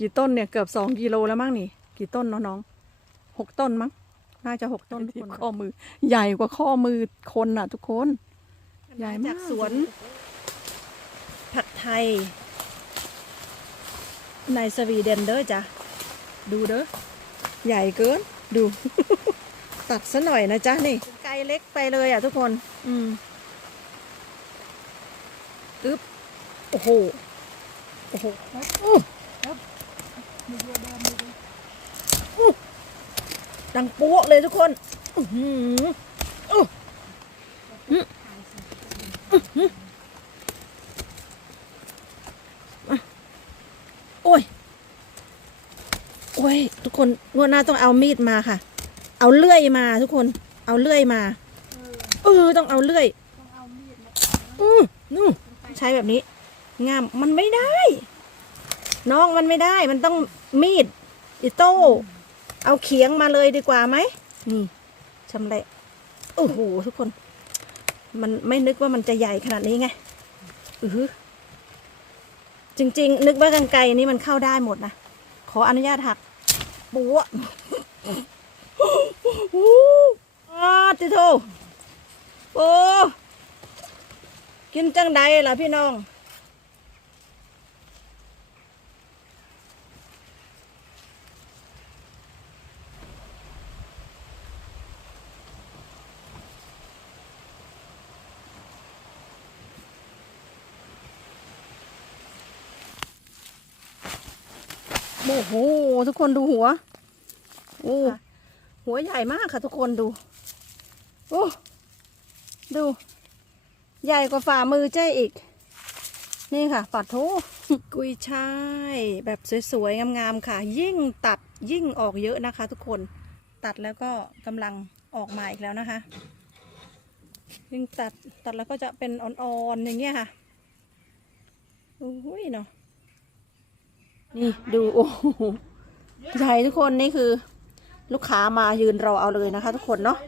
กี่ต้นเนี่ยเกือบสองกิโลแล้วมั้งนี่ กี่ต้นเนาะน้องหกต้นมั้งน่าจะหกต้นทุกคนข้อมือ ใหญ่กว่าข้อมือคนน่ะ ทุกคน ใหญ่มากจากสวน ผักไทย ในสวีเดนเด้อจ้ะดูเด้อใหญ่เกิน ดู ตัดซะหน่อยนะจ๊ะนี่ไกลเล็กไปเลยอะทุกคน อืมอึ๊บโอ้โหโอ้โหอู้อู้ ดังโป๊ะเลยทุกคนอือหืออู้อื้ออื้อหืออะโอ้ย โอ้ย ทุกคนงวดหน้าต้องเอามีดมาค่ะ เอาเลื่อยมาทุกคน เอาเลื่อยมา เออ ต้องเอาเลื่อยอือนู่ใช้แบบนี้ งาม มันไม่ได้ น้องมันไม่ได้ มันต้อง มีดอิโต้ เอาเขียงมาเลยดีกว่าไหม นี่ชำแหละโอ้โหทุกคน มันไม่นึกว่ามันจะใหญ่ขนาดนี้ไงอือจริง ๆ นึกว่ากันไกรนี้มันเข้าได้หมดนะ ขออนุญาตหักปัวอาติโทโอ้กินจังใดล่ะพี่น้อง อ้โห ทุกคนดูหัว โอ้หัวใหญ่มากค่ะทุกคนดู โอ้ ดู ใหญ่กว่าฝ่ามือเจ้อีก นี่ค่ะปัดโถกุยช่ายแบบสวยๆงามๆค่ะ ยิ่งตัดยิ่งออกเยอะนะคะ ทุกคนตัดแล้วก็กำลังออกมาอีกแล้วนะคะ ยิ่งตัดตัดแล้วก็จะเป็นอ่อนๆอย่างเงี้ยค่ะโอ้ยเนาะ นี่ดูโอ้โหใหญ่ทุกคนนี่คือ ลูกค้ามายืนรอเอาเลยนะคะ ทุกคนเนาะ